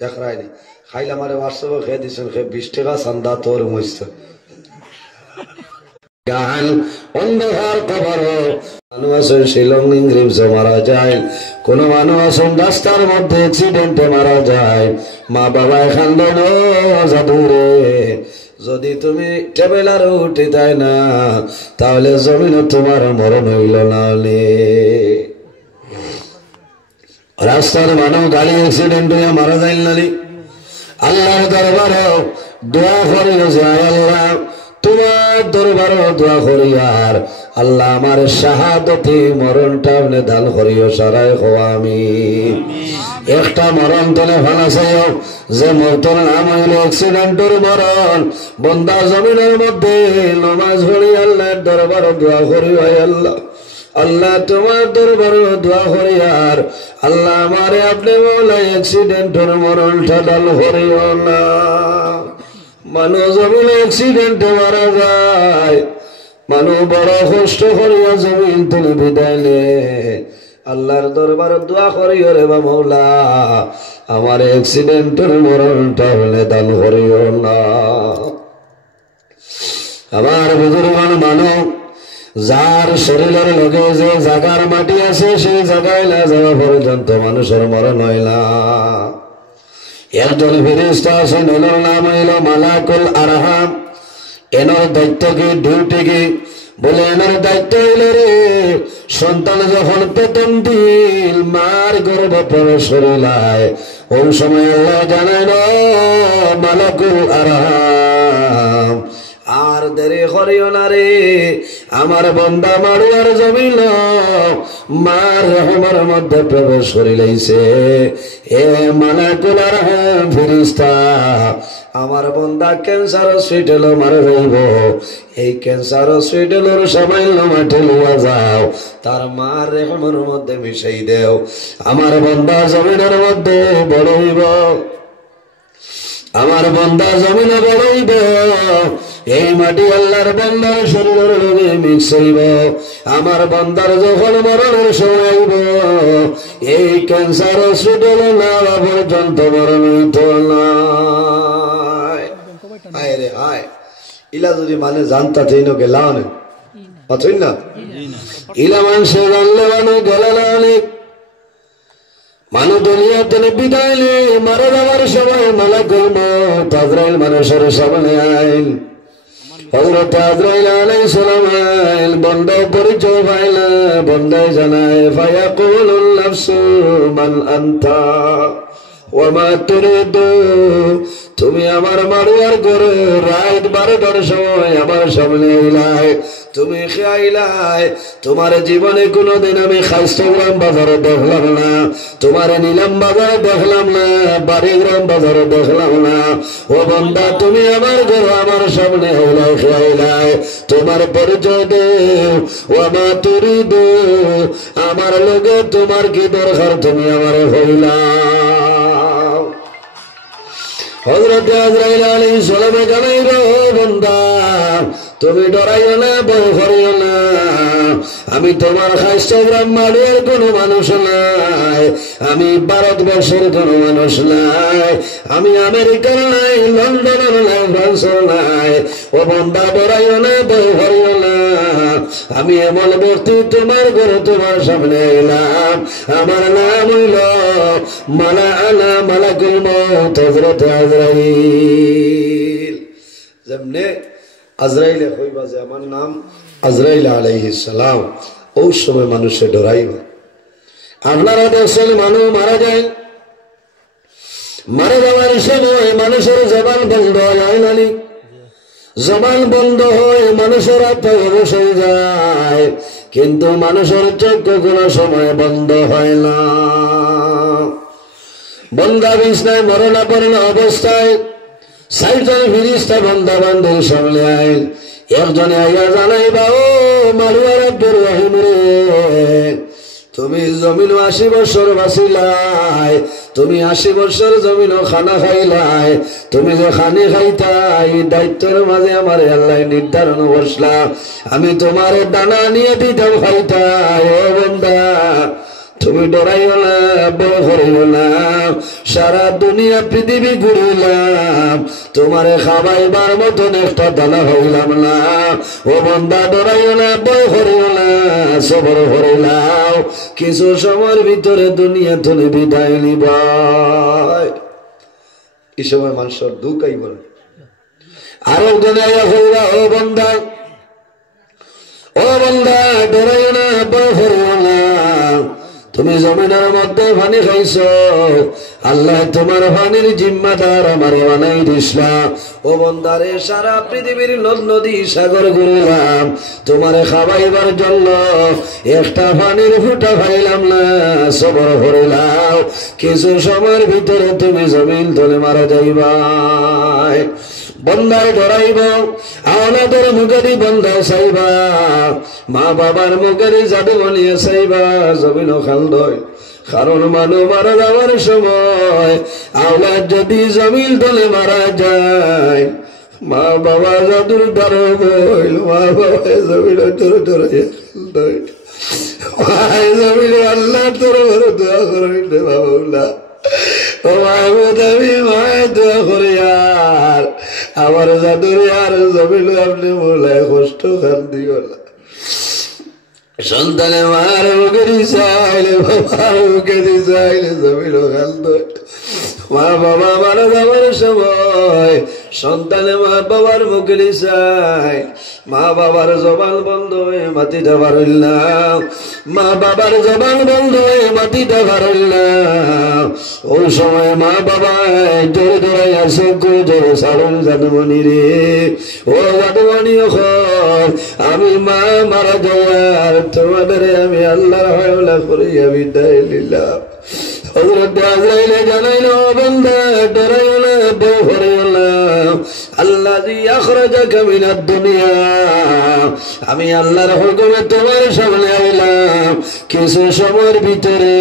দেখ রায়নি খাইলে আমার হোয়াটসঅ্যাপে খেয়ে দিচ্ছেন, খেয়ে 20 টাকা চান্দা তোর মইছে গান অন্ধকার কবর। মানুষ আছেন শিলং ইংরিমসে মারা যায়, কোন মানুষ আছেন রাস্তার মধ্যে অ্যাক্সিডেন্টে মারা যায়। মা বাবা এখান জাদুরে যদি তুমি ট্রাভেলার উঠে দেয় না, তাহলে জমিন তোমার মরণ হইল না। রাস্তার মানুষ গাড়ি অ্যাক্সিডেন্ট হইয়া মারা যায় না, আল্লাহর দরবারে দোয়া করিও যে আল্লাহ তোমার দরবারে দোয়া করি, আর আল্লাহ আমার শাহাদতি মরণটা আপনি দান করিও সারাই হওয়া। আমি একটা মরণ তোলে ভালো চাইও যে মরতর নাম হইল অ্যাক্সিডেন্টের মরণ। বন্দা জমিনের মধ্যে নমাজ পড়ি আল্লাহর দরবারে দোয়া করি, আল্লাহ আল্লাহ তোমার দরবারে দোয়া করি, আর আল্লাহ আমারে আপনি বলা অ্যাক্সিডেন্টের মরণটা দান করিও না। মানুষ জমিন অ্যাক্সিডেন্টে মারা যায়, মানুষ বড় কষ্ট করিয়া জমিন তুলে বিদায় নে। আল্লাহর দরবারে দোয়া করিও রে বা মৌলা আমার অ্যাক্সিডেন্টের মরণটা হলে দান করিও না। আমার বুজুর্গান মানব যার শরীরের লগে যে জাগার মাটি আছে সেই জায়গায় না যাওয়া পর্যন্ত মানুষের মরণ হয় না। একজন ফেরেশতা আছেন, এনার নাম হইল মালাকুল আরহাম। এনার দায়িত্ব কি, ডিউটি কি? বলে এনার দায়িত্ব হইল রে সন্তান যখন প্রথম দিন মার গর্ভ প্রবেশ করিলায় ওই সময় আল্লাহ জানায় না মালাকুল আরহাম আর দেরি করিও না রে, আমার বন্দা মারুয়ার জমিল মার রহমের মধ্যে প্রবেশ করিলাইছে। এ মালাকুল আরহাম ফেরেশতা আমার বন্দা ক্যান্সার হসপিটাল মারা যাইব, এই ক্যান্সার হসপিটালের সামান্য মাঠে লইয়া যাও, তার মার রহমের মধ্যে মিশাই দেও, আমার বন্দা জমিনের মধ্যে বড় হইব, আমার বন্দা জমিনে বড় হইব। এই মাটি আল্লাহর বন্দার শরীরের লগে মিক্স হইব, আমার বন্দার যখন মরণের সময় আইব এই ক্যান্সার হসপিটাল না পর্যন্ত মরণ হইত না। আয় রে আয়, ইলা যদি মানে জানতা চাইন গেলাও না পাথই না, ইলা মানুষে জানলে মানুষ গেলা অনেক মানুষ দুনিয়াতে বিদায় নে মারা যাওয়ার সময় মালাকুল মউত আজরাইল মানুষের সামনে আইল। হযরত আজরাইল আলাইহিস সালাম আইল, বন্দা পরিচয় পাইলা, বন্দায় জানায় ফায়াকুলুন নাফসু মান আনতা ওয়া মা তুরিদু। তুমি আমার মারুয়ার ঘরে রাত 12টার সময় আমার সামনে আইলাই, তুমি খাইলাই, তোমার জীবনে কোনোদিন আমি খাইস্টগ্রাম বাজারে দেখলাম না, তোমার নিলাম বাজারে দেখলাম না, বাড়িগ্রাম বাজারে দেখলাম না। ও বন্দা তুমি আমার ঘর আমার সামনে আইলাই, খাইলাই, তোমার পরিচয় দেও। ও মা তুরিদু, আমার লগে তোমার কি দরকার, তুমি আমার হইলা। হযরত আজরাইল আলাইহিস সালাম জানাইল, বান্দা তুমি ডরাইও না, ভয় করিও না, আমি তোমার খাইস্টগ্রাম মালিয়ার কোনো মানুষ নাই, আমি ভারতবর্ষের কোনো মানুষ নাই, আমি আমেরিকার নাই, লন্ডনের নাই, ফ্রান্সের নাই। ও বান্দা ডরাইও না, ভয় করিও না, আমি এমন ব্যক্তি তোমার ঘরে তোমার সামনে এলাম, আমার নাম হইল মালাকুল মউত হযরত আজরাইল। যেমনে আজরাইলে কইবা যে আমার নাম আজরাইল আলাইহিস সালাম, ওই সময় মানুষে ডরাইবা। আপনারা দেখছেন মানুষ মারা যায়, মারা যাওয়ার সময় মানুষের জবান বন্ধ হয় না, জবান বন্ধ হয়, মানুষের আত্মা অবশ্যই যায়, কিন্তু মানুষের চক্ষু কোনো সময় বন্ধ হয় না। বন্দা বিছনায় মরণাপন্ন অবস্থায় ৬০ জন ফেরেশতা বন্দা বান্দির সামনে আইল। একজনে আইয়া জানাইবা, ও মারুয়ার আব্দুর রহিম রে, তুমি জমিন ৮০ বছর বাঁচিলাই, তুমি ৮০ বছর জমিন খানা খাইলাই, তুমি যে খানি খাইতাই দায়িত্বের মাঝে আমার আল্লাহ নির্ধারণ বসলা, আমি তোমার দানা নিয়ে দিতাম খাইতাই। ও বন্দা তুমি ডরাইও না, ভয় করিও না, সারা দুনিয়া পৃথিবী ঘুরিলাম, তোমারে খাবাইবার মতন একটা দানা হইলাম না। ও বান্দা ডরাইও না, ভয় করিও না, সবর করিলাম, কিছু সময়ের ভিতরে দুনিয়া তুমি বিদায় নিবাই। এই সময় মানুষের দুঃখ আইব না। আরো জানাইয়া হইবা, ও বান্দা ডরাইও না, ভয় করিও না, তুমি জমিনের মধ্যে পানি খাইছ, আল্লাহ তোমার পানির জিম্মাদার আমার বানাই দিসলা। ও বন্দারে, সারা পৃথিবীর নদ নদী সাগর ঘুরলাম, তোমারে খাবাইবার জন্য একটা পানির ফুটা খাইলাম না, সবর করিলাম, কিছু সময়ের ভিতরে তুমি জমিন তলে মারা যাইবাই। বন্দায় ডরাইব, আওলাদের মুখেরি বন্দায় চাইবা, মা বাবার মুখেরি জাদু বনিয়ে চাইবা, জমিন খাল দয়। কারণ মানুষ মারা যাওয়ার সময় আওলাদ যদি জমিন তলে মারা যায়, মা বাবা জাদুর দ্বারা বইল, মা বাবা জমিন জমিন আল্লাহ তোর দোয়া করেন রে বাবা। ও মাহমুদ, আমি মায়ের দোয়া করি আর আমার জাদুর আর জমিল আপনি মোলায় কষ্ট খান দিও না। সন্তানে মার মুখেরি চাইলে, বাবার মুখেরি চাইলে জমিল খান দয়। মা বাবা মারা যাবার সময় সন্তানে মা বাবার মুখেরি চাই, মা বাবার জবান বন্ধ হয়ে মাটিটা বাড়ল না, মা বাবার জবান বন্ধ হয়ে মাটিটা বাড়ল না। ওই সময় মা বাবা জোরে জোরে আসে, জোরে সারণ জাদুমণি রে, ও জাদুমণি আমি মা মারা যাওয়ার তোমাদের আমি আল্লাহর হাওলা করি আমি বিদায় নিলাম। হযরত আজরাইলে জানাইল, বান্দা ডরাইও না, ভয় করিও না, আল্লাযী আখরাজাকা মিনাদ দুনিয়া, আমি আল্লাহর হুকুমে তোমার সামনে আইলাম, কিছু সময়ের ভিতরে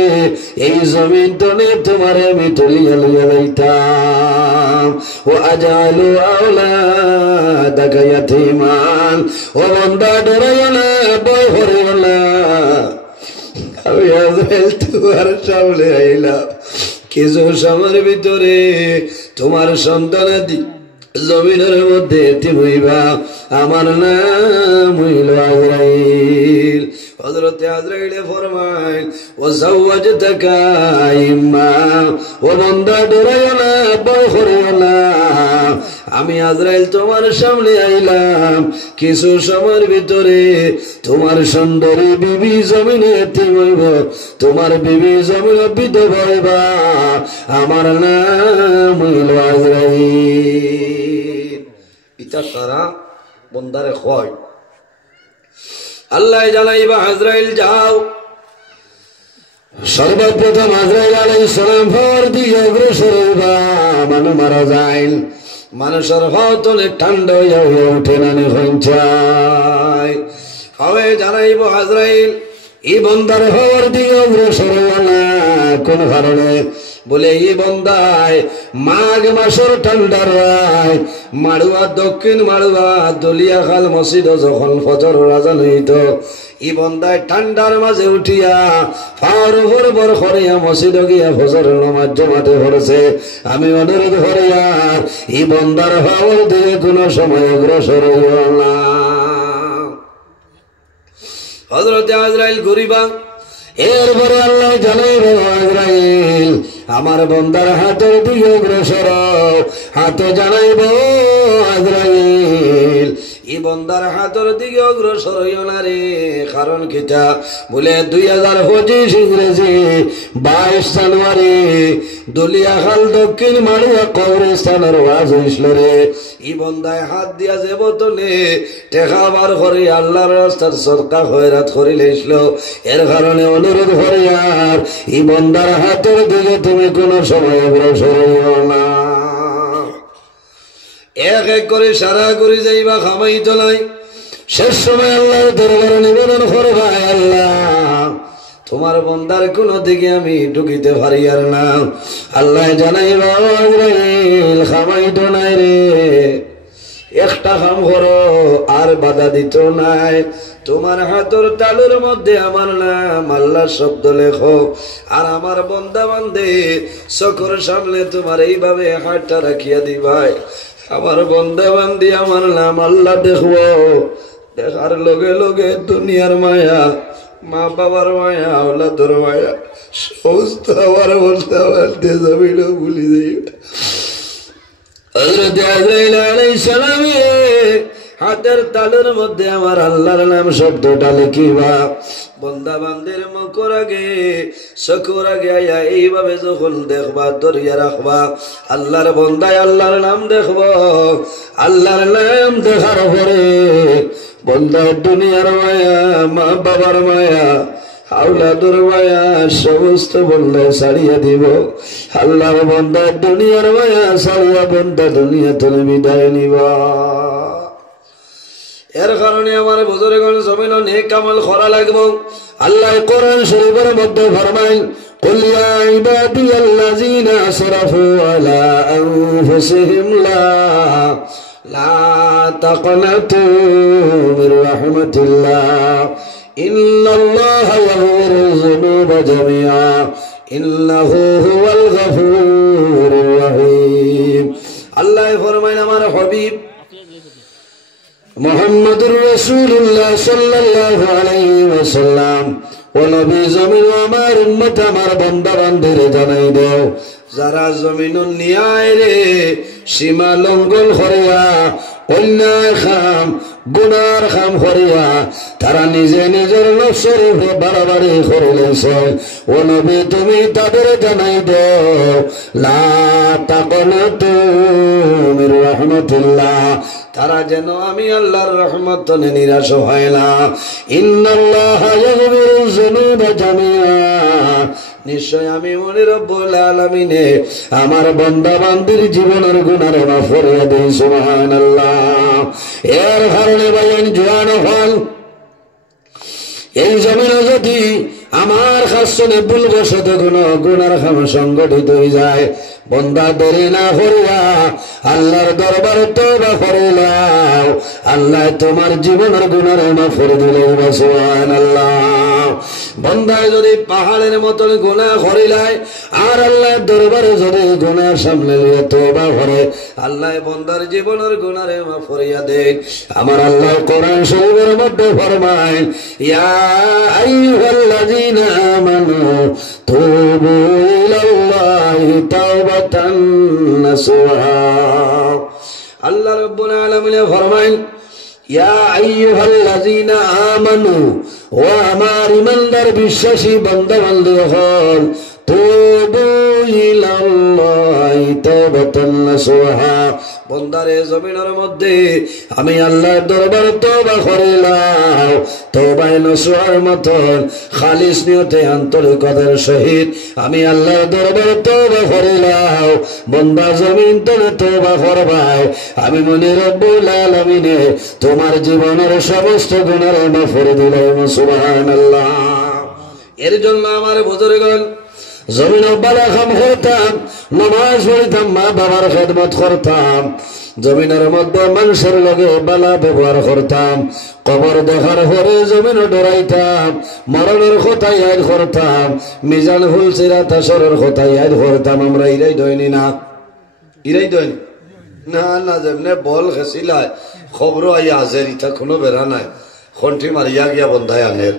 এই জমিন তলে তোমার আমি তুলিয়া লইয়া যাইতাম। ও আজালু আওলাদাকা ইয়াতীমান, ও বান্দা ডরাইও না, ভয় করিও না, আমি আজরাইল তোমার সামনে আইলাম, কিছু সময়ের ভিতরে তোমার সন্তানাদি জমিনের মধ্যে এতিম হইবা, আমার নাম হইল আজরাইল। হযরতে আজরাইলে ফরমাইল, ও যাওয়াজতাকা ইম্মা, ও বান্দা ডরাইও না, ভয় করিও না, আমি আজরাইল তোমার সামনে আইলাম, কিছু সময়ের ভিতরে তোমার সুন্দরী বিবি জমিনে এতিম হইব, তোমার বিবি জমিনে বিধবা হইবা, আমার নাম হইল আজরাইল। ইটা সারা বন্দারে হয় আল্লাহ জানাইবা, আজরাইল যাও। সর্বপ্রথম আজরাইল আলাইহিস সালাম ভর দিয়ে অগ্রসর হইবা, মানুষ মারা যায়, মানুষের হত অনেক ঠান্ডা হইয়া উঠে নানি হইচায়, হবে জানাইব আজরাইল এই বন্দার হওয়ার দিকে অগ্রসর হইয়া না। কোন কারণে? বলে এই বন্দায় মাঘ মাসের ঠান্ডার রায়, মাড়ুয়া দক্ষিণ মাড়ুয়া দলিয়া খাল মসজিদ যখন ফজর আজান হইত, ই বন্দায় ঠান্ডার মাঝে উঠিয়া ফার উপর বর করিয়া মসজিদ গিয়া ফজর নামাজ জমাতে পড়েছে। আমি অনুরোধ করিয়া ই বন্দার হওয়ার দিকে কোন সময় অগ্রসর হইও না। হযরতে আজরাইল ঘুরিবা, এরপরে আল্লাহ জানাইবে, আজরাইল আমার বন্দার হাতের দিকে অগ্রসর, হাতে জানাইব আজরাইল এই বন্দার হাতের দিকে অগ্রসর হইও না রে। কারণ কিটা? বলে 2025 ইংরেজি 22 জানুয়ারি দলিয়াখাল দক্ষিণ মাড়িয়া কবরস্থানের ওয়াজ হইছিল রে। এই বন্দায় হাত দিয়া যে বোতলে টেকা বার করে আল্লাহর রাস্তার সদকা খয়রাত করি লাইছিল। এর কারণে অনুরোধ করি আর এই বন্দার হাতের দিকে তুমি কোনো সময় অগ্রসর হইও না। এক এক করে সারা করে যাইবা, খামাই চলাই। শেষ সময় আল্লাহর দরবারে নিবেদন করবা, আল্লাহ তোমার বন্দার কোন দিকে আমি ঢুকিতে পারি আর না। আল্লাহ জানাইবা, আজরাইল খামাই তো নাই রে, একটা কাম করো আর বাধা দিত নাই, তোমার হাতের তালুর মধ্যে আমার নাম আল্লাহ শব্দ লেখো, আর আমার বান্দা বান্দে চোখের সামনে তোমার এইভাবে হাতটা রাখিয়া দিবাই। আমার বান্দা বান্দি আমার নাম আল্লাহ দেখবো, দেখার লগে লগে দুনিয়ার মায়া, মা বাবার মায়া, আওলাদের মায়া সমস্ত আমার বলতে বলতে জমিল ভুলি যাই। হযরত আজরাইল আলাইহিস সালামে হাতের তালুর মধ্যে আমার আল্লাহর নাম শব্দটা লিখিবা। বন্দা বান্দির মুখের আগে চোখের আগে আয়া এইভাবে যখন দেখবা ধরিয়া রাখবা, আল্লাহর বন্দায় আল্লাহর নাম দেখব। আল্লাহর নাম দেখার পরে বন্দা দুনিয়ার মায়া, মা বাবার মায়া, আওলাদের মায়া সমস্ত বন্দা ছাড়িয়া দিব। আল্লাহর বন্দা দুনিয়ার মায়া ছাড়িয়া বন্দা দুনিয়া থেকে বিদায় নিবা। এর কারণে আমার বুজুর্গগণ জমিন নেক আমল করা লাগবে। আল্লাহ কোরআন শরীফের মধ্যে ফরমায়, কুল ইয়া ইবাদিয়াল্লাযীনা আসরাফু আলা আনফুসিহিম লা তাকনাতু মির রাহমাতিল্লাহ ইন্নাল্লাহা ইয়াগফিরুয যুনুবা জামিআ ইন্নাহু হুয়াল গফুরুর রহিম। আল্লাহ ফরমায়, আমার হাবিব মুহাম্মদুর রাসূলুল্লাহ সাল্লাল্লাহু আলাইহি ওয়াসাল্লাম ও নবী, জমিন আমার উম্মত আমার বান্দা বান্দিরে জানাই দাও, যারা জমিন নিয়ায় রে সীমা লঙ্ঘন করিয়া অন্যায় খাম গুনার খাম করিয়া তারা নিজে নিজের নফসের উপরে বাড়াবাড়ি করে লেছে, ও নবী তুমি তাদের জানাই দাও, লা তাকনাতু মির রাহমাতিল্লাহ, তারা যেন আমি আল্লাহর রহমত নিরাশ হয় না। ইন্নাল্লাহা ইয়াগফিরুয যুনুবা জামিআ, নিশ্চয় আমি মনে রব্বুল আলামিনে আমার বান্দা বান্দির জীবনের গুনাহ মাফ করে দেই। সুবহানাল্লাহ। এর কারণে ভাইয়ান জোয়ান হল, এই জমিনে যদি আমার খাসনে ভুলবশত কোনো গুনার খাম সংগঠিত হয়ে যায়, বন্দা দেরি না করিয়া আল্লাহর দরবার তওবা করিলাও, আল্লাহ তোমার জীবনের গুনাহ মাফ করে দিলেন। সুবহানাল্লাহ। বন্দায় যদি পাহাড়ের মতন গুনাহ করিলায় আর আল্লাহর দরবারে যদি গুনাহ সামনে নিয়ে তওবা করে, আল্লাহ বন্দার জীবনের গুনাহ মাফ করিয়া দেন। আমার আল্লাহ কোরআন শরীফের মধ্যে ফরমায়, ইয়া আইয়ুহাল্লাযীনা আমানু তুবু ইলাল্লাহি তাওবাতান নাসুহা। আল্লাহ রাব্বুল আলামিন ফরমায়, ইয়া আইয়ুহাল্লাযীনা আমানু, ও আমার ইমানদার বিশ্বাসী বান্দা বান্দী হল, তুবু ইলাল্লাহি তাওবাতান নাসুহা, বন্দারে জমিনের মধ্যে আমি আল্লাহর দরবারে তওবা করিলাম, তওবায়ে নসুহার মতন খালিস নিয়তে আন্তরিকতার সহিত আমি আল্লাহর দরবারে তওবা করিলাম। বন্দা জমিন তলে তওবা করবাই, আমি মনে রব্বুল আলামিনে তোমার জীবনের সমস্ত গুনাহ মাফ করে দিলাম। সুবহানাল্লাহ। এর জন্য আমার বুজুর্গগণ জমিন বালা খাম করতাম, নামাজ পড়িতাম, মা বাবার খেদমত করতাম, জমিনের মধ্যে মানুষের লগে বালা ব্যবহার করতাম, কবর দেখার পরে জমিন ডরাইতাম, মরণের কথা ইয়াদ করতাম, মিজান ফুল সিরাত আসরের কথা ইয়াদ করতাম। আমরা ইরাই দইনি না, ইরাই দইনি না, না যেমনে বল খেছিলায় খবর আইয়া হাজের ইটা কোনো বেড়া নাই, খন্ঠি মারিয়া গিয়া বন্ধায় আনের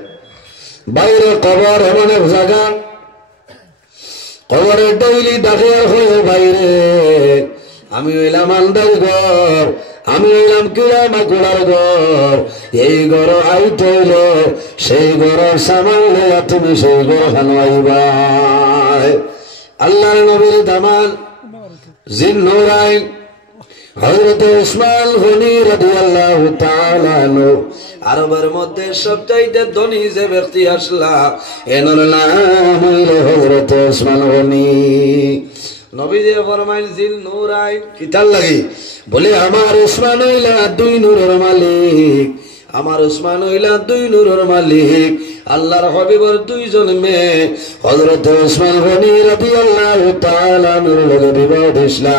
বাইরে কবর এমন এক জায়গা, কবরের ডইলি ডাকিয়া হয়ে বাইরে আমি হইলাম আন্দার ঘর, আমি হইলাম কিরা মাকুড়ার ঘর, এই ঘর আইতে হইলে সেই ঘরের সামান লইয়া তুমি সেই ঘর খানো আইবাই। আল্লাহর নবীর দামান জিন্নুরাইন হযরত উসমান গনি রাদিয়াল্লাহু তাআলা আনহু, আরবের মধ্যে সবচাইতে ধনী যে ব্যক্তি আসলা এনার নাম হইল হযরত উসমান গনি। নবীজি ফরমাইল জিল নূরাইন, কিতাল লাগি বলে আমার উসমান হইলা দুই নূরের মালিক, আমার উসমান হইলা দুই নূরের মালিক। আল্লাহর হাবিবের দুইজন মেয়ে হযরত ওসমান গনি রাদিয়াল্লাহু তাআলা আনহুর লগে বিবাহ দিছলা।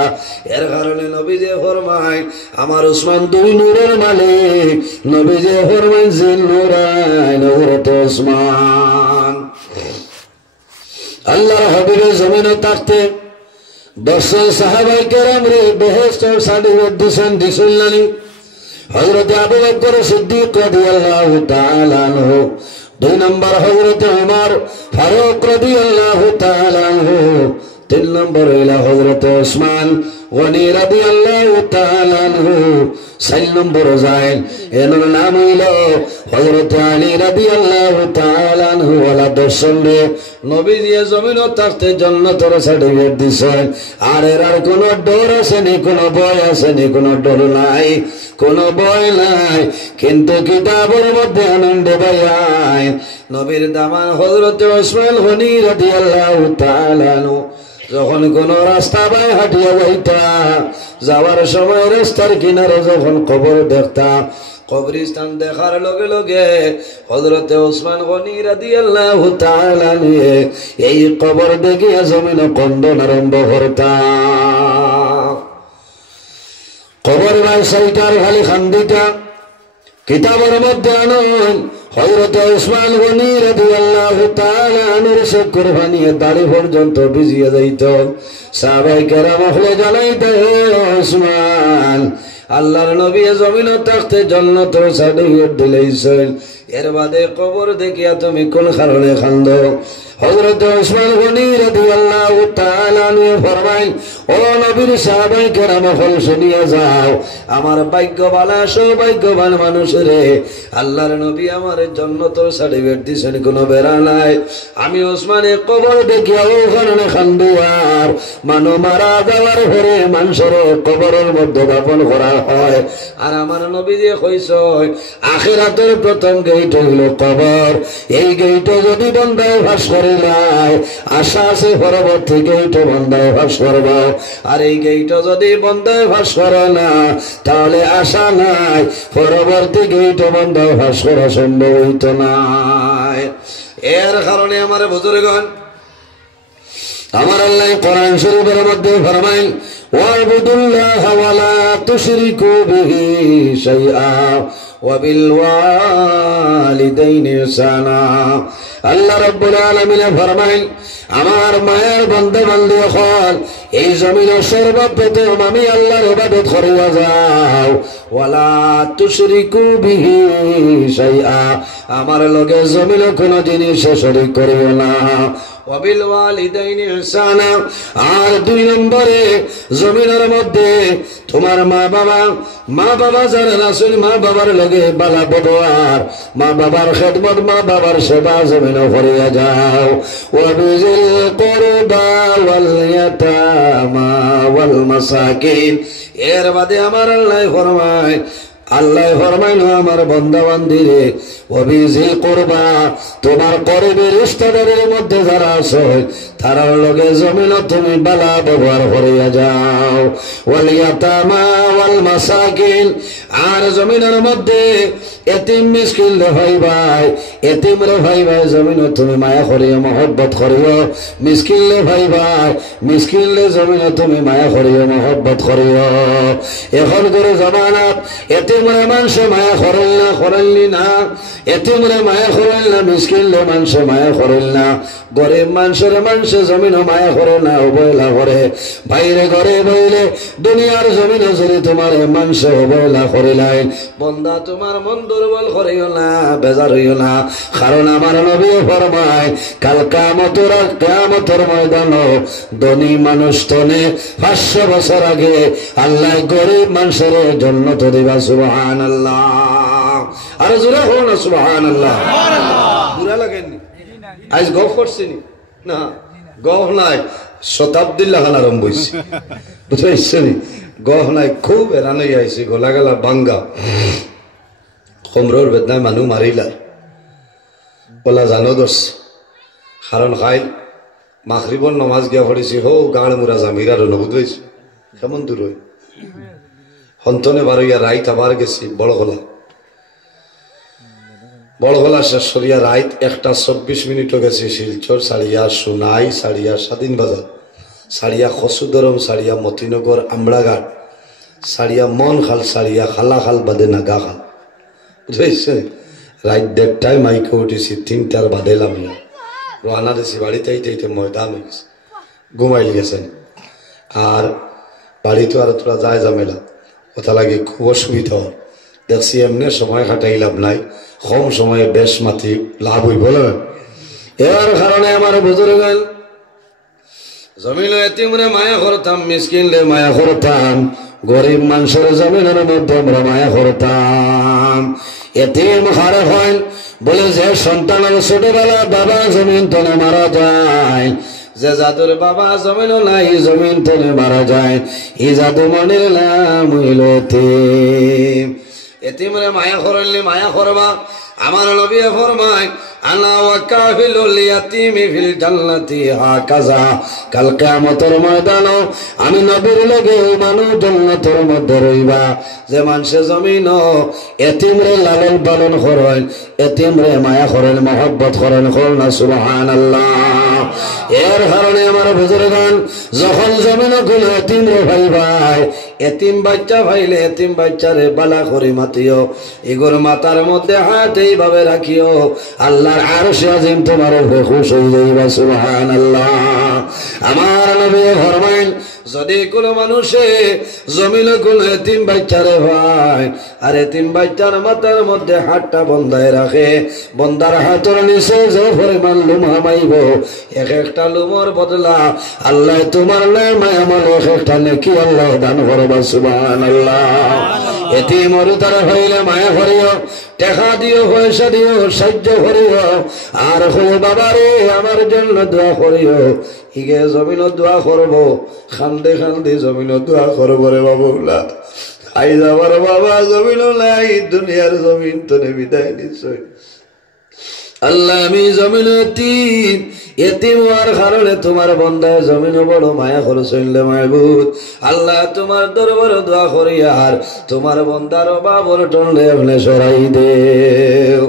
এর কারণে নবীজি ফরমায় আমার ওসমান দুই নূরের মালিক। নবীজি ফরমায় জিল নূরাইন হযরত ওসমান। আল্লাহর হাবিবের জমিনে থাকতে 10 সাহাবায়ে কেরাম রে বেহেশতের সার্টিফিকেট দিছেন হযরত আবু বকর সিদ্দিক রাদিয়াল্লাহু তাআলা আনহু, 2 নম্বর হযরত ওমর ফারুক রাদিয়াল্লাহু তাআলা আনহু, 3 নম্বর হইলা হযরত ওসমান গনি রাদিয়াল্লাহু তাআলা আনহু, 4 নম্বর যায় এর নাম হইল হযরত আলী রাদিয়াল্লাহু তাআলা আনহু। ওয়ালা দর্শনে নবীজি জমিনে থাকতে জান্নাতের সার্টিফিকেট দিছেন। আর এর কোনো ডর আছে নি, কোনো ভয় আছে নি? কোনো ডর নাই, কোনো ভয় নাই। কিন্তু কিতাবের মধ্যে আনন্দ ভাই নবীর দামান হযরত ওসমান গনি রাদিয়াল্লাহু তাআলা আনহু যখন কোন রাস্তা বাই হাঁটিয়া যাইতা, যাওয়ার সময় রাস্তার কিনারে যখন কবর দেখতা, কবরস্থান দেখার লগে লগে হযরত ওসমান গনি রাদিয়াল্লাহু তাআলা আনহু এই কবর দেখিয়া জমিনে কন্দন আরম্ভ করতা। কবর ভাই সেইটার খালি খান্দিতা। কিতাবের মধ্যে আনন্দ হযরত ওসমান গনি রাদিয়াল্লাহু তাআলা আনহুর সে কুরবানিয়ে দাড়ি পর্যন্ত ভিজিয়ে যাইত। সাহাবায়ে কেরাম হলে জানাইতে ওসমান আল্লাহর নবী জমিনে থাকতে জান্নাতের সার্টিফিকেট দিলেইছেন, এর বাদে কবর দেখিয়া তুমি কোন কারণে কান্দো? হযরত ওসমান গনি রাদিয়াল্লাহু তাআলা আনহু ফরমায় ও নবীর সাহাবায়ে কেরাম হল শুনিয়া যাও, আমার ভাগ্যবালা সৌভাগ্যবান মানুষ রে, আল্লাহর নবী আমার জান্নাতের সার্টিফিকেট দিছেন, কোনো বেড়া নাই। আমি ওসমানের কবর দেখিয়া ও কারণে কান্দু। আর মানু মারা যাওয়ার পরে মানুষের কবরের মধ্যে দাফন করা হয়। আর আমার নবী যে কইছ আখিরাতের প্রথম গেট হইল কবর। এই গেট যদি বন্ধায় ভাস করিলাই, আশা আছে পরবর্তী গেট বন্ধায় ভাস করব। আর এই গেট যদি বন্ধায় ভাস করে না, তাহলে আশা নাই পরবর্তী গেট বন্ধায় ভাস করা সম্ভব হইত নাই। এর কারণে আমার বুজুর্গণ, আমার আল্লাহ কোরআন শরীফের মধ্যে ফরমায় ওয়াবুদুল্লাহ ওয়ালা তুশরিকু বিহি শাইআ ওয়া বিল ওয়ালিদাইনি ইহসানা। আল্লাহ রাব্বুল আলামিন ফরমায় আমার মায়ের বন্ধু বান্ধব হল এই জমিনের সর্বপ্রথম আমি আল্লাহর ইবাদত করিয়া যাও। ওয়ালা তুশরিকু বিহি শাইআ, আমার লগে জমিনে কোনো জিনিস শরীক করিও না। ওয়াবিল ওয়ালিদাইনি ইহসানা, আর 2 নম্বরে জমিনের মধ্যে তোমার মা বাবা যারা রাসূল মা বাবার লগে বালা ব্যবহার, মা বাবার খেদমত, মা বাবার সেবা জমিনে করিয়া যাও। ওয়াবিজিল কুরবা ওয়াল ইয়াতামা ওয়াল মাসাকিন, এর বাদে আমার আল্লাহ ফরমায় আমার বান্দা বান্দিরে ওয়াবিজিল কুরবা, তোমার করিবের রিশতেদারের মধ্যে যারা আছে তারার লগে জমিনে তুমি বালা ব্যবহার করিয়া যাও। ওয়াল ইয়াতামা ওয়াল মাসাকিন, আর জমিনের মধ্যে এতিম মিসকিন রে ভাই ভাই, এতিম রে ভাই ভাই জমিনে তুমি মায়া করিও, মহব্বত করিও। মিসকিন রে ভাই ভাই, মিসকিন রে জমিনে তুমি মায়া করিও, মহব্বত করিও। এখন করে জমানাত এতিমরে মানুষে মায়া করেনলি না, এতিমরে মায়া করেন না, মিসকিন রে মানুষে মায়া করেন না, গরিব মানুষের মানুষে জমিনে মায়া করে না, অবহেলা করে। বাইরে ঘরে বইলে দুনিয়ার জমিনে যদি তোমার মানুষে অবহেলা করিলাই, বন্দা তোমার মন দুর্বল করিও না, বেজার হইও না। কারণ আমার নবী ফরমায় কাল কিয়ামতের ময়দান ধনী মানুষ তনে 500 বছর আগে আল্লাহ গরিব মানুষের জান্নাত দিবা। সুবহানাল্লাহ, আর জোরে হো না সুবহানাল্লাহ। বুরা লাগেনি? আজ গপ করছিনি না, গহ নাই, শতাব্দীর লাগান আরম্ভ হয়েছে, বুঝতে গহ নাই, খুব এরান হয়ে আইছে, গলা গলা বাঙ্গা, কমরোর বেদনায় মানুষ মারিলা ওলা জানো দোষ। কারণ খাইল মাগরিবর নমাজ গিয়া পড়েছি, হো গাঁড় মুরা জামিরার নবুদ হয়েছে, কেমন দূর হই হন্তনে বারো ইয়া রাইত আবার গেছি বড় গলা। বড়গলা শেষ করিয়া রাত 1:24 গেছি শিলচর, ছাড়িয়া সোনাই, ছাড়িয়া স্বাধীন বাজার, ছাড়িয়া খসুদরম, ছাড়িয়া মতিনগর আমরাঘাট, ছাড়িয়া মন খাল, ছাড়িয়া খালা খাল বাদে নাগা খাল, বুঝেছে। রাত 1:30টায় মাইকে উঠেছি, 3টার বাদে লামিয়া রানা দিছি বাড়িতে। এইতে ময়দান হয়ে গেছে, ঘুমাইল গেছেন। আর বাড়ি তো আর তোরা যায় ঝামেলা, কথা লাগে খুব অসুবিধা হয়। দেখছি এমনি সময় কাটাই লাভ নাই, কম সময়ে বেশ মাতি লাভ হই বলে। এর কারণে আমার বুজুর্গ জমিন এতিমরে মায়া করতাম, মিসকিনরে মায়া করতাম, গরিব মানুষের জমিনের মধ্যে আমরা মায়া করতাম। এতিম হারে হয় বলে যে সন্তানের ছোটবেলা বাবা জমিন তলে মারা যায়, যে জাদুর বাবা জমিন নাই জমিন তলে মারা যায়, এই জাদু মনের নাম হইল এতিম। এতিমরে মায়া করলে মায়া করবা। আমার নবী ফরমায় আনা ওয়া কাফিলুল ইয়াতিমি ফিল জান্নাতি হাকাযা, কাল কিয়ামতের ময়দানে আমি নবীর লগে মানুষ জান্নাতের মধ্যে রইবা। যে মানুষে জমিন এতিমরে লালন পালন করেন, এতিমরে মায়া করেন, মহব্বত করেন, করুন সুবহানাল্লাহ। এর কারণে আমার বুজুর্গান যখন জমিন গুলো এতিমরে ভাই ভাই, এতিম বাচ্চা ভাইলে এতিম বাচ্চারে বালা করে মাতিও, এগোর মাথার মধ্যে হাত এইভাবে রাখিও, আল্লাহর আরশে আজিম তোমার উপরে খুশ হয়ে যাইবা সুবহানাল্লাহ। আমার নবী ফরমাইন যদি কোনো মানুষে জমিন কোন এতিম বাচ্চারে ভাই আর এতিম বাচ্চার মাথার মধ্যে হাতটা বন্ধায় রাখে, বন্দার হাতের নিচে যে পরিমাণ লুম হামাইব, এক একটা লুমর বদলা আল্লাহ তোমার নামে আমার এক একটা নেকি আল্লাহ দান করবা সুবহানাল্লাহ। এতিম তারা হইলে মায়া করিও, টাকা দিও, পয়সা দিও, সাহায্য করিও, আর হয়ে বাবারে আমার জন্য দোয়া করিও। হিগে জমিন দোয়া করবো, খান্দে খান্দে জমিন দোয়া করবো রে বাবুলা। আই যাবার বাবা জমিন নাই, দুনিয়ার জমিন তো বিদায় নিশ্চয়। আল্লাহ আমি জমিন এতিম, এতিম হওয়ার কারণে তোমার বন্দায় জমিন বড় মায়া করছেন মাহবুব। আল্লাহ তোমার দরবারে দোয়া করি আর তোমার বন্দার বাবর টনলে আপনি সরাই দেও,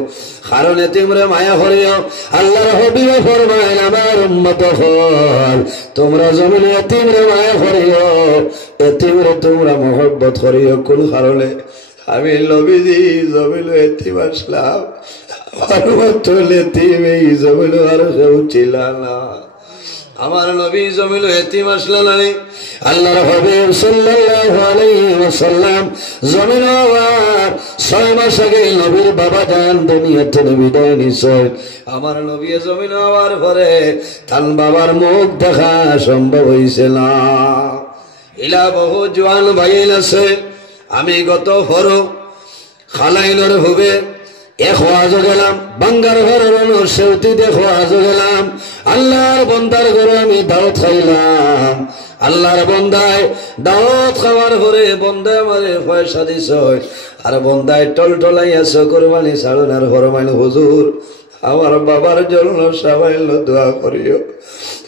কারণ এতিমরে মায়া করিও। আল্লাহর হাবিব ফরমায়েন আমার উম্মত হল তোমরা জমিন এতিমরে মায়া করিও, এতিমরে তোমরা মহব্বত করিও। কোন কারণে? আমি নবীজি জমিন এতিম আসলাম, আমার নবী জমিল এতিম আসলেন। আল্লাহর হাবিব সাল্লাল্লাহু আলাইহি ওয়াসাল্লাম জমিন হওয়ার 6 মাস আগে নবীর বাবা জান দুনিয়া থেকে বিদায় নিছেন। আমার নবী জমিন হওয়ার পরে তার বাবার মুখ দেখা সম্ভব হইছে না। ইলা বহু জওয়ান ভাইল আছে, আমি গত হর খালাইনের হবে দেখো আজ গেলাম, বাঙ্গার ঘরের সেউতি দেখো আজ গেলাম, আল্লাহর বন্দার ঘরে আমি দাওয়াত খাইলাম। আল্লাহর বন্দায় দাওয়াত খাওয়ার পরে বন্দায় আমারে পয়সা দিছ, আর বন্দায় টলটলাই আছে কোরবানি ছাড়ুন। আর ফরমাইল হুজুর আমার বাবার জন্য সাবাইল দোয়া করিও।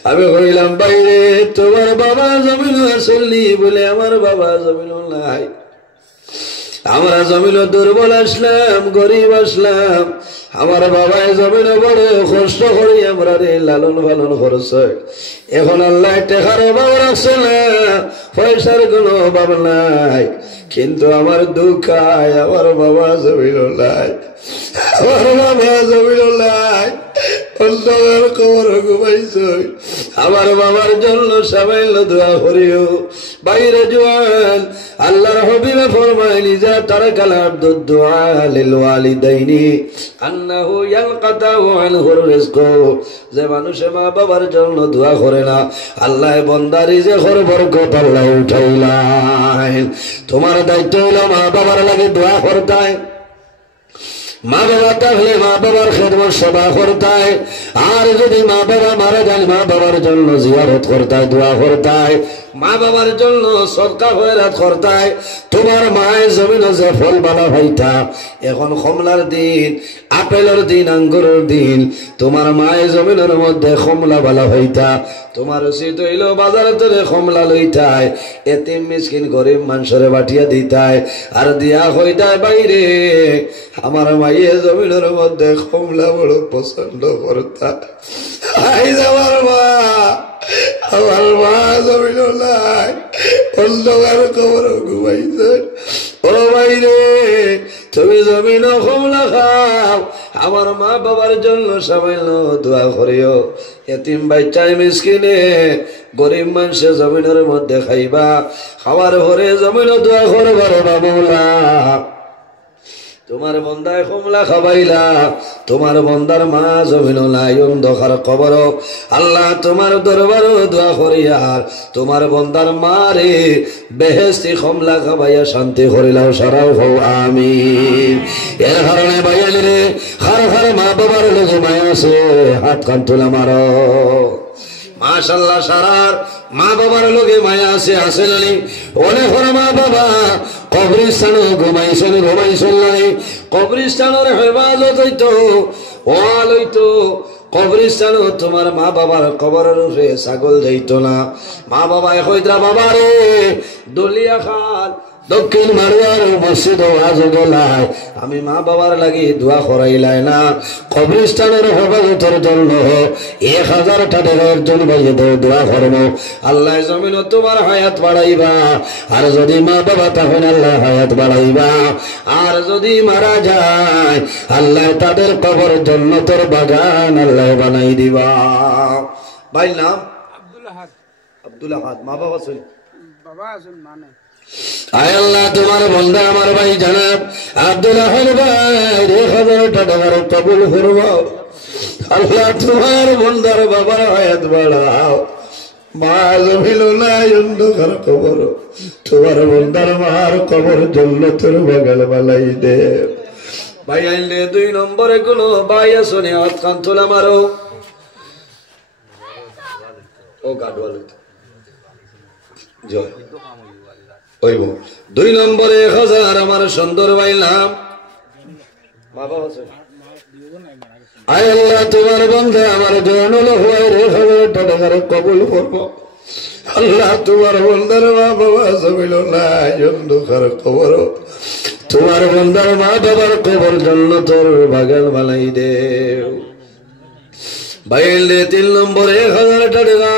আমি কইলাম বাইরে তোমার বাবা জমিন আসলনি বলে আমার বাবা জমিন নাই, আমরা জমিন দুর্বল আসলাম, গরিব আসলাম, আমার বাবায় জমিন বড় কষ্ট করি আমরা রে লালন পালন করছে। এখন আল্লাহ টেকার অভাব রাখছে না, পয়সার কোনো অভাব নাই, কিন্তু আমার দুঃখ আমার বাবা জমিন নাই, আমার বাবা জমিন নাই, অন্ধকার খবর ঘুমাইছ। আমার বাবার জন্য সাবাইল দোয়া করিও। বাইরে জোয়ান আল্লাহর হাবিব ফরমায় লিজা তারাকাল আবদু দুআ লিল ওয়ালিদাইনি আন্নাহু ইয়ালকাতাউ আনহুর রিজকু, যে মানুষে মা বাবার জন্য দোয়া করে না আল্লাহ বান্দার রিজকের বরকত আল্লাহ উঠাইলাম। তোমার দায়িত্ব হলো মা বাবার লাগে দোয়া করতে, মা বাবা থাকলে মা বাবার খেদমত সেবা করতে, আর যদি মা বাবা মারা যায় মা বাবার জন্য জিয়ারত করতে, দোয়া করতে। মা বাবার জন্য সদকা খয়রাত করতায় তোমার মায়ের জমিনে যে ফল বালা ভাইতা এখন কমলার দিন আপেলের দিন আঙ্গুরের দিন তোমার মায়ের জমিনের মধ্যে কমলা বালা হইতা তোমার উচিত হইল বাজারে তোরে কমলা লইতায় এতিম মিসকিন গরিব মানুষের বাটিয়া দিতায় আর দিয়া হইতায় বাইরে আমার মায়ের জমিনের মধ্যে কমলা বড় পছন্দ করতা আমার মা জমিন নাই অন্ধকার খবর ঘুমাইছে ও বাইরে তুমি জমিন কমলা খাও আমার মা বাবার জন্য সামান্য দোয়া করিও এতিম বাচ্চায় মিসকিনে গরিব মানুষের জমিনের মধ্যে খাইবা খাওয়ার ঘরে জমিন দোয়া করবার বাবুলা তোমার বন্দায় কমলা খাবাইলা তোমার বন্দার মা জমিন নাই অন্ধকার কবর আল্লাহ তোমার দরবার দোয়া করিয়ার তোমার বন্দার মারে বেহেশতি কমলা খাবাইয়া শান্তি করিলাও সারাও হও আমিন এর কারণে বাইয়ালি রে হার হার মা বাবার লগে মায়া আছে হাত কান তোলা মারো মাশাআল্লাহ সারার মা বাবার লগে মায়া আছে আছে নানি অনেক মা বাবা কবরস্থানে ঘুমাইছেন নাই কবরস্থানের হেফাজত হইতো ওয়াল হইতো কবরস্থানে তোমার মা বাবার কবরের উপরে ছাগল যাইতো না মা বাবা কইতরা বাবা রে দলিয়া খাল দক্ষিণ মারিয়ার মসজিদ আজ গলায় আমি মা বাবার লাগি দোয়া করাইলাই না কবরস্থানের হেফাজতের জন্য 1000 টাকা অর্জন ভাইয়ে দোয়া করব আল্লাহ জমিন তোমার হায়াত বাড়াইবা আর যদি মা বাবা তখন আল্লাহ হায়াত বাড়াইবা আর যদি মারা যায় আল্লাহ তাদের কবর জান্নাতের বাগান আল্লাহ বানাই দিবা ভাই নাম আব্দুল আহাদ মা বাবা শুন বাবা শুন মানে আয় আল্লাহ তোমার বন্দা আমার ভাই জানাব আব্দুল আহাদ ভাই 1000 টাকা কবুল করবাও আল্লাহ তোমার বন্দার বাবার হায়াত বাড়াও মা জমিল নাই অন্ধকার কবর তোমার বন্দার মার কবর জান্নাতের বাগান বানাই দে ভাই আইলে 2 নম্বরে কোন ভাই আসনে হাত কান তোলা মারো ও গাডওয়াল জয় ওইব 2 নম্বরে 1000 আমার সুন্দর ভাই নাম বাবা আছে আয় আল্লাহ তোমার বন্ধা আমার জনল হয় রে 1000 টাকা কবুল করব আল্লাহ তোমার বন্দার মা বাবা জমিল নাই অন্ধকার কবর তোমার বন্দার মা বাবার কবর জান্নাতের বাগান বানাই দে বাইলে 3 নম্বরে 1000 টাকা